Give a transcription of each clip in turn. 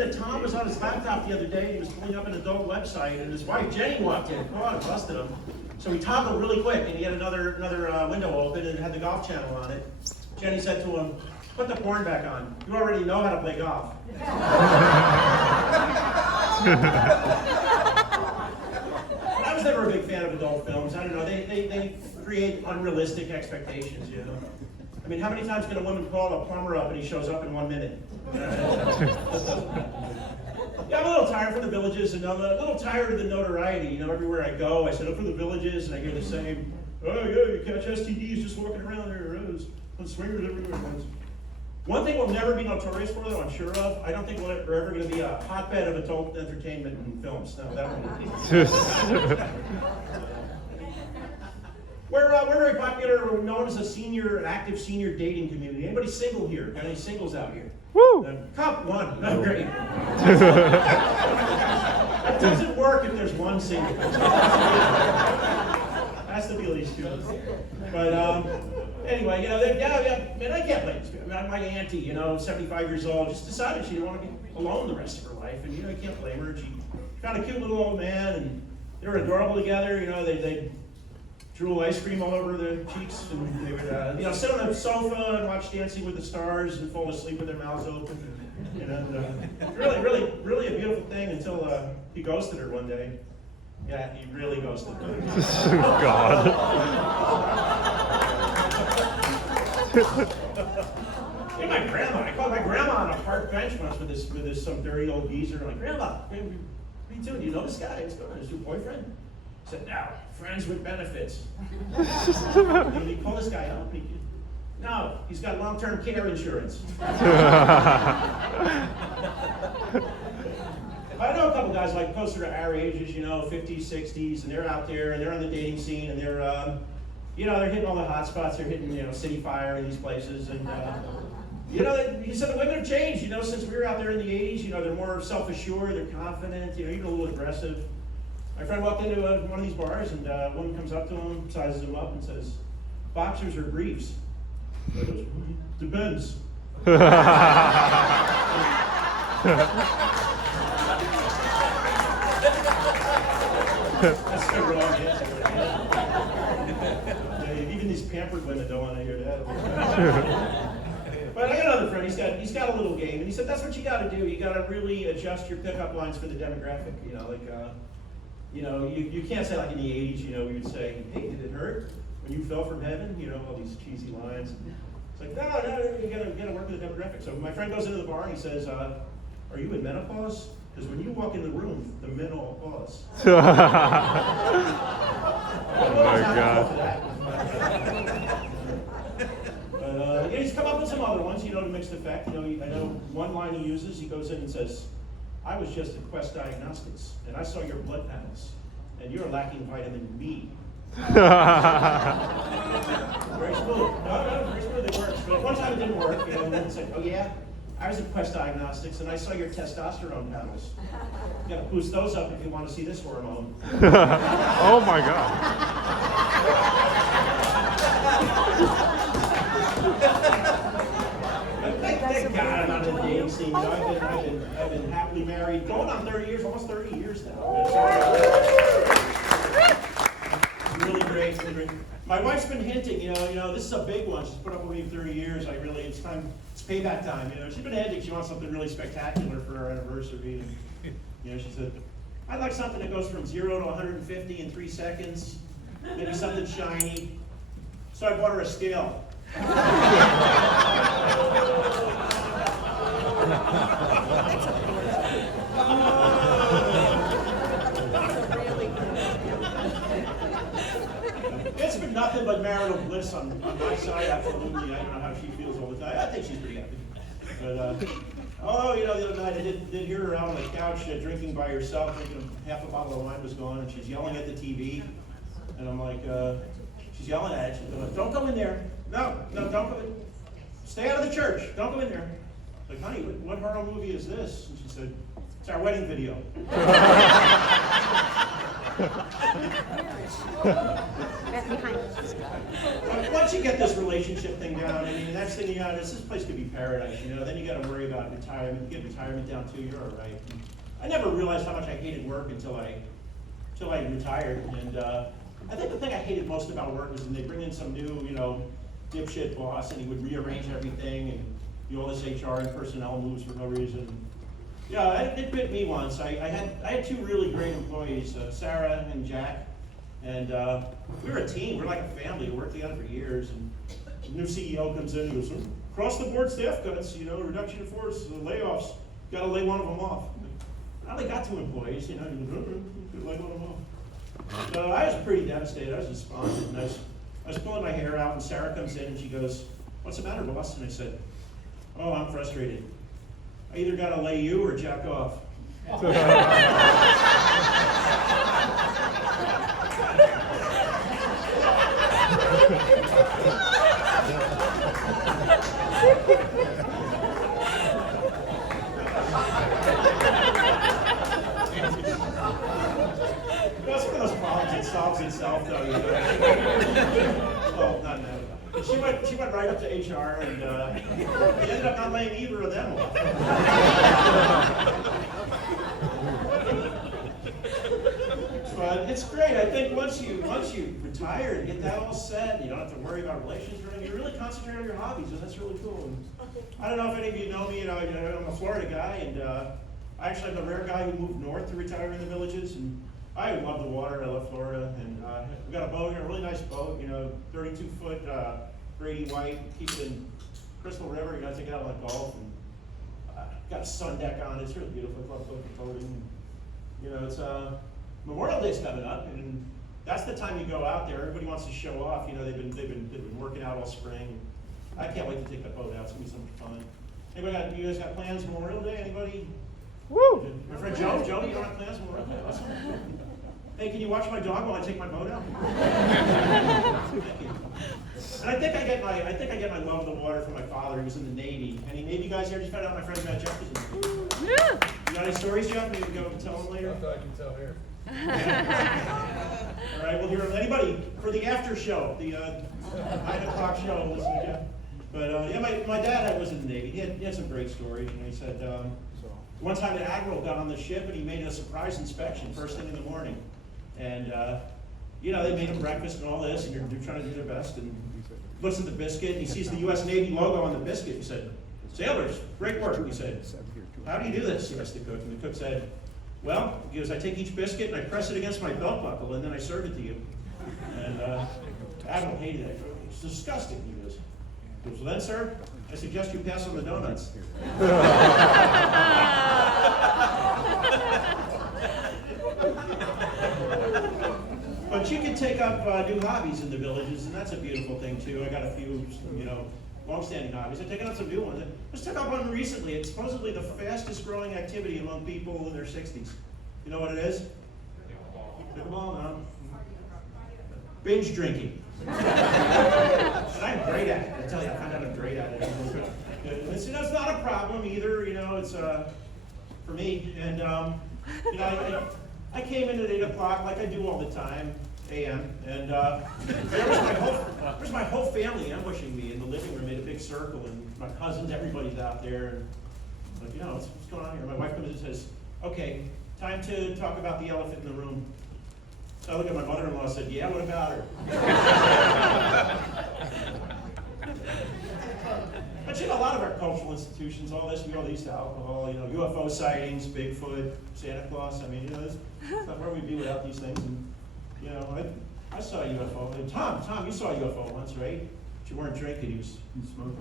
that Tom was on his laptop the other day, and he was pulling up an adult website, and his wife Jenny walked in. Oh, and busted him. So he toggled really quick, and he had another window open, and it had the golf channel on it. Jenny said to him, "Put the porn back on. You already know how to play golf." I was never a big fan of adult films. I don't know. They create unrealistic expectations. You know. I mean, how many times can a woman call a plumber up and he shows up in 1 minute? Yeah, I'm a little tired from the Villages, and I'm a little tired of the notoriety. You know, everywhere I go, I sit up for the Villages, and I hear the same, "Oh yeah, you catch STDs just walking around there, there's swingers everywhere." One thing we'll never be notorious for, though, I'm sure of, I don't think we're ever going to be a hotbed of adult entertainment in films. No, that won't be. We're very popular. We're known as an active senior dating community. Anybody single here? Got any singles out here? Woo! Cop one. No, great. That doesn't work if there's one single. Has to be at least two. But anyway, you know, man, I get ladies. My auntie, you know, 75 years old, just decided she didn't want to be alone the rest of her life, and you know, you can't blame her. She found a cute little old man, and they were adorable together. You know, they drool ice cream all over their cheeks, and they would, you know, sit on the sofa and watch Dancing with the Stars and fall asleep with their mouths open. You know, really a beautiful thing until he ghosted her one day. Yeah, he really ghosted her. Oh, God. Hey, my grandma. I called my grandma on a park bench once with this some dirty old geezer. I'm like, "Grandma, what are you doing? Do you know this guy? What's going on? Is your boyfriend?" I said, "No, friends with benefits." Did he call this guy up? No, he's got long-term care insurance. I know a couple guys like closer to our ages, you know, 50s, 60s, and they're out there and they're on the dating scene, and they're, you know, they're hitting all the hot spots. They're hitting, you know, City Fire and these places, and you know, he said the women have changed. You know, since we were out there in the 80s, you know, they're more self-assured, they're confident, you know, even a little aggressive. My friend walked into one of these bars, and a woman comes up to him, sizes him up, and says, "Boxers or briefs?" He goes, "Depends." That's the wrong answer. Yeah, even these pampered women don't want to hear that. But I got another friend. He's got a little game, and he said that's what you got to do. You got to really adjust your pickup lines for the demographic. You know, like you know, you can't say like in the 80s. You know, we would say, "Hey, did it hurt when you fell from heaven?" You know, all these cheesy lines. It's like, no, you gotta work with the demographic. So my friend goes into the bar and he says, "Are you in menopause? Because when you walk in the room, the men all pause." Oh my God. But yeah, he's come up with some other ones, you know, to mixed effect. You know, I know one line he uses. He goes in and says, "I was just at Quest Diagnostics, and I saw your blood panels, and you're lacking vitamin B." Very smooth. No, very smooth. It works. But one time it didn't work. You know, and then it's like, "Oh yeah, I was at Quest Diagnostics, and I saw your testosterone panels. You got to boost those up if you want to see this hormone." Oh my God. Thank God I'm not in the dating scene. You know, I've been happily married, going on 30 years, almost 30 years now. It's really great. Really great. My wife's been hinting, you know, this is a big one. She's put up with me 30 years. It's payback time. You know, she's been hinting she wants something really spectacular for our anniversary. And, you know, she said, "I'd like something that goes from 0 to 150 in 3 seconds. Maybe something shiny." So I bought her a scale. It's been nothing but marital bliss on my side, absolutely. I don't know how she feels all the time. I think she's pretty happy. But, you know, the other night I did hear her out on the couch drinking by herself, thinking half a bottle of wine was gone, and she's yelling at the TV. And I'm like, she's yelling at it. She's going, "Don't go in there. No, don't go in. Stay out of the church. Don't go in there." Like, "Honey, what horror movie is this?" And she said, "It's our wedding video." That's behind us. But once you get this relationship thing down, I mean, the next thing you got is this place could be paradise, you know. Then you got to worry about retirement. You get retirement down too, you're all right. And I never realized how much I hated work until I retired. And I think the thing I hated most about work was when they bring in some new, you know, dipshit boss, and he would rearrange everything and do all this HR and personnel moves for no reason. Yeah, it bit me once. I had two really great employees, Sarah and Jack, and we were a team. We were like a family. We worked together for years. And the new CEO comes in and goes, across the board staff cuts, you know, reduction in force, layoffs. Got to lay one of them off. I only got two employees, you know. He goes, lay one of them off. So I was pretty devastated. I was despondent. And I was pulling my hair out, and Sarah comes in and she goes, "What's the matter, boss?" And I said, "Oh, I'm frustrated. I either got to lay you or jack off." That's one of those problems that solves itself, though. You know? Well, not now. She went right up to HR, and he ended up not laying either of them off. But it's great. I think once you retire and get that all set, and you don't have to worry about relations or anything, you really concentrate on your hobbies, and that's really cool. And I don't know if any of you know me. You know, I'm a Florida guy, and I actually am the rare guy who moved north to retire in the villages. And I love the water. I love Florida, and we've got a boat here, a really nice boat. You know, 32-foot, Grady white. Keep it in Crystal River. You got to take it out like golf. And got a sun deck on it. It's really beautiful. I love boating. And, you know, it's Memorial Day's coming up, and that's the time you go out there. Everybody wants to show off. You know, they've been working out all spring. I can't wait to take that boat out. It's gonna be so much fun. You guys got plans for Memorial Day? Anybody? Woo! My friend Joe, you don't have plans for Memorial Day? Awesome. Hey, can you watch my dog while I take my boat out? Thank you. And I think I get my love of the water from my father. He was in the Navy. Any Navy guys here? Just found out my friend Jeff was in the Navy. Yeah. You got any stories, Jeff? Maybe we can go and tell them later. I thought I can tell here. All right, we'll hear from anybody for the after show, the 9 o'clock show. We'll listen to Jeff. But yeah, my dad was in the Navy. He had some great stories. And he said one time the admiral got on the ship and he made a surprise inspection first thing in the morning. And you know, they made him breakfast and all this, and they're trying to do their best. And looks at the biscuit and he sees the U.S. Navy logo on the biscuit. He said, "Sailors, great work." He said, "How do you do this?" He asked the cook, and the cook said, "Well," he goes, "I take each biscuit and I press it against my belt buckle and then I serve it to you." And Admiral hated that. It's disgusting, he goes. "Well then, sir, I suggest you pass on the donuts." But you can take up new hobbies in the villages, and that's a beautiful thing too. I got a few, you know, long-standing hobbies. I've taken up some new ones. I just took up one recently. It's supposedly the fastest growing activity among people in their 60s. You know what it is? Pickleball? No. Binge drinking. And I'm great at it. I tell you, I found out I'm great at it. It's not a problem either. You know, it's for me. And you know, I came in at 8 o'clock like I do all the time, a.m. And there was my whole family ambushing me in the living room, made a big circle, and my cousins, everybody's out there. And I'm like, you know, what's going on here? My wife comes in and says, "Okay, time to talk about the elephant in the room." So I look at my mother-in-law and said, "Yeah, what about her?" But you know, a lot of our cultural institutions, all this, we all used to alcohol, you know, UFO sightings, Bigfoot, Santa Claus. I mean, you know, it's not where we'd be without these things. And, you know, I saw a UFO. And Tom, you saw a UFO once, right? But you weren't drinking, you was smoking.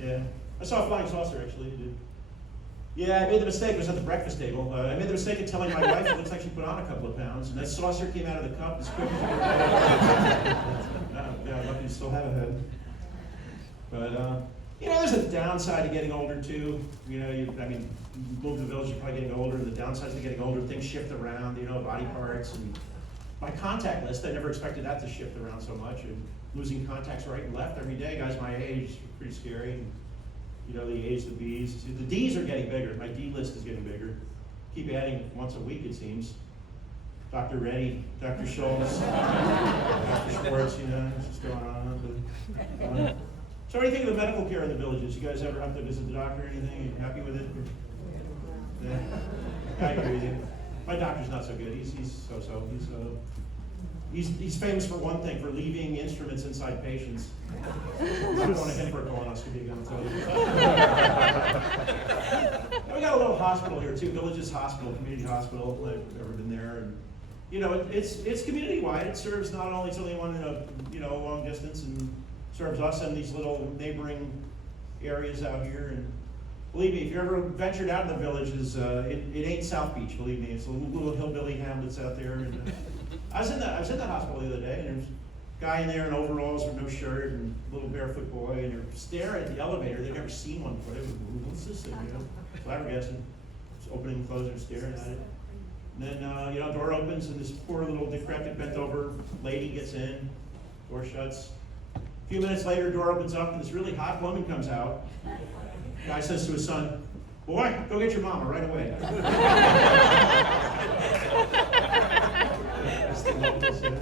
Yeah. I saw a flying saucer, actually. Yeah, I made the mistake. It was at the breakfast table. I made the mistake of telling my wife it looks like she put on a couple of pounds, and that saucer came out of the cup as quick as it could. Yeah, lucky you still have a head. But you know, there's a downside to getting older too. You know, I mean, you move to the village, you're probably getting older. The downsides to getting older, things shift around. You know, body parts and my contact list. I never expected that to shift around so much. And losing contacts right and left every day. Guys my age, pretty scary. And, you know, the A's, the B's. The D's are getting bigger. My D list is getting bigger. Keep adding once a week, it seems. Dr. Reddy, Dr. Schultz, Dr. Schwartz, you know, what's going on. But, so what do you think of the medical care in the villages? You guys ever have to visit the doctor or anything? Are you happy with it? Yeah. I agree with you. My doctor's not so good. He's so-so. He's famous for one thing, for leaving instruments inside patients. I'm not going in for a colonoscopy, I'm going to tell you. And we got a little hospital here too, Villages Hospital, community hospital. I've never been there, and you know, it's community wide. It serves not only anyone in a long distance, and serves us and these little neighboring areas out here. And believe me, if you ever ventured out in the villages, it ain't South Beach. Believe me, it's a little hillbilly hamlets out there. And I was in the hospital the other day, and there's a guy in there in overalls with no shirt and a little barefoot boy, and they're staring at the elevator. They'd never seen one before. They were, what's this thing? You know, flabbergasted. Just opening and closing and staring at it. And then door opens, and this poor little decrepit, bent over lady gets in. Door shuts. A few minutes later, door opens up, and this really hot woman comes out. Guy says to his son, "Boy, go get your mama right away." That's the locals, yeah.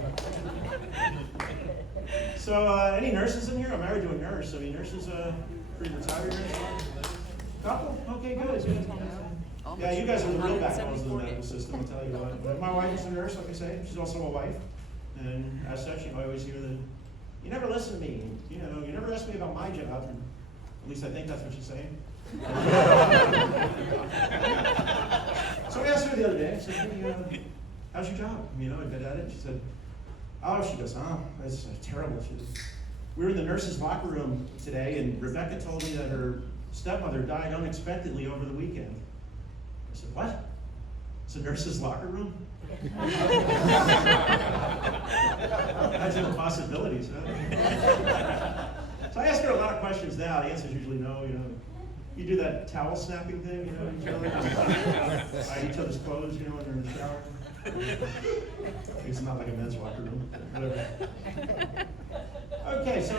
So, any nurses in here? I'm married to a nurse. Any nurses, pretty retired nurses? Couple? Okay, good. Yeah, you guys are the real backbones of the medical system, I'll tell you what. My wife is a nurse, like I say. She's also a wife. And as such, I always hear that, "You never listen to me. You never ask me about my job." And at least I think that's what she's saying. So I asked her the other day, I said, "Hey, how's your job? I get at it." She said, she goes, that's terrible. She said, "We were in the nurses' locker room today, and Rebecca told me that her stepmother died unexpectedly over the weekend." I said, "What? It's a nurses' locker room?" Imagine the possibilities, huh? So I ask her a lot of questions now. The answer is usually no. You do that towel snapping thing, hide each other's clothes, when they're in the shower. It's not like a men's locker room. Whatever. Okay, so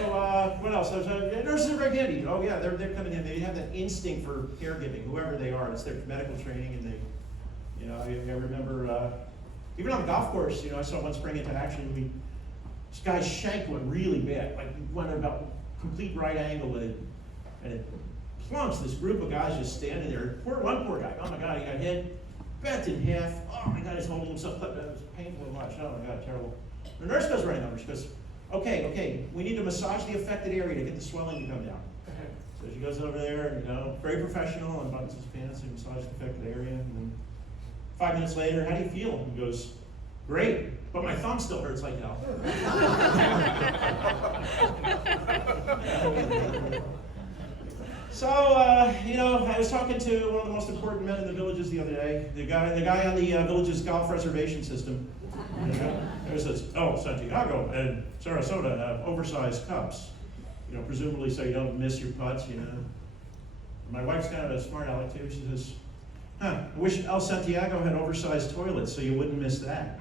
what else? Nurses are very handy. Oh yeah, they're coming in. They have that instinct for caregiving, whoever they are. It's their medical training, and I remember even on the golf course. I saw one spring into action. This guy's shank went really bad. Like he went about complete right angle, and it plumps this group of guys just standing there. One poor guy. Oh my God, he got hit, bent in half. Oh my God, he's holding himself up. It was painful to watch. Oh my God, terrible. The nurse goes running over. She goes, okay, we need to massage the affected area to get the swelling to come down. So she goes over there, and very professional, and buttons his pants and massages the affected area. And then 5 minutes later, "How do you feel?" He goes, "Great, but my thumb still hurts like hell." So, I was talking to one of the most important men in the villages the other day, the guy on the village's golf reservation system. He says, "Oh, Santiago and Sarasota have oversized cups, presumably so you don't miss your putts, My wife's kind of a smart aleck too. She says, I wish El Santiago had oversized toilets so you wouldn't miss that."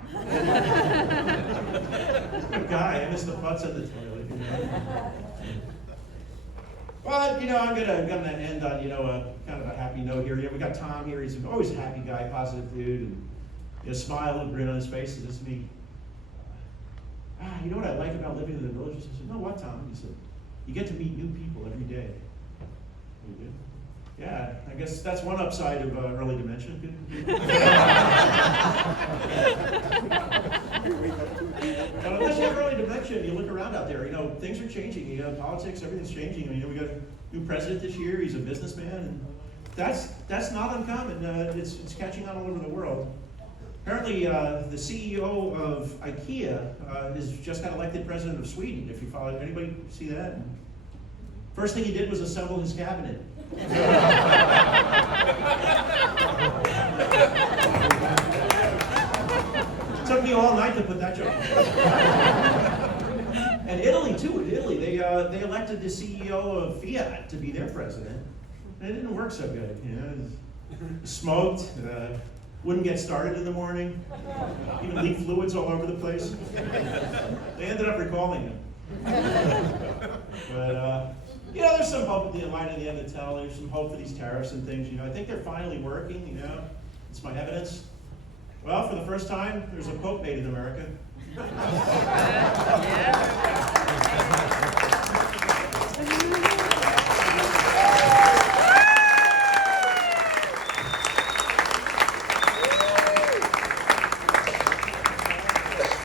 Good guy, I miss the putts at the toilet. Well, I'm gonna end on a kind of a happy note here. We got Tom here. He's always a happy guy, positive dude, and a smile and grin on his face. He says to me, "You know what I like about living in the villages?" I said, "No, what, Tom?" He said, "You get to meet new people every day." "You do?" "Yeah, I guess that's one upside of early dementia." But unless you have early dementia and you look around out there, things are changing. Politics, everything's changing. We got a new president this year. He's a businessman, and that's not uncommon. It's catching on all over the world. Apparently, the CEO of IKEA has just got elected president of Sweden. If you follow, anybody see that? First thing he did was assemble his cabinet. Took me all night to put that joke. And Italy too. In Italy, they elected the CEO of Fiat to be their president, and it didn't work so good. Smoked, wouldn't get started in the morning, even leaked fluids all over the place. They ended up recalling him. But there's some hope at the light of the end of the tunnel. There's some hope for these tariffs and things. I think they're finally working. It's my evidence. Well, for the first time, there's a Pope made in America. Yeah.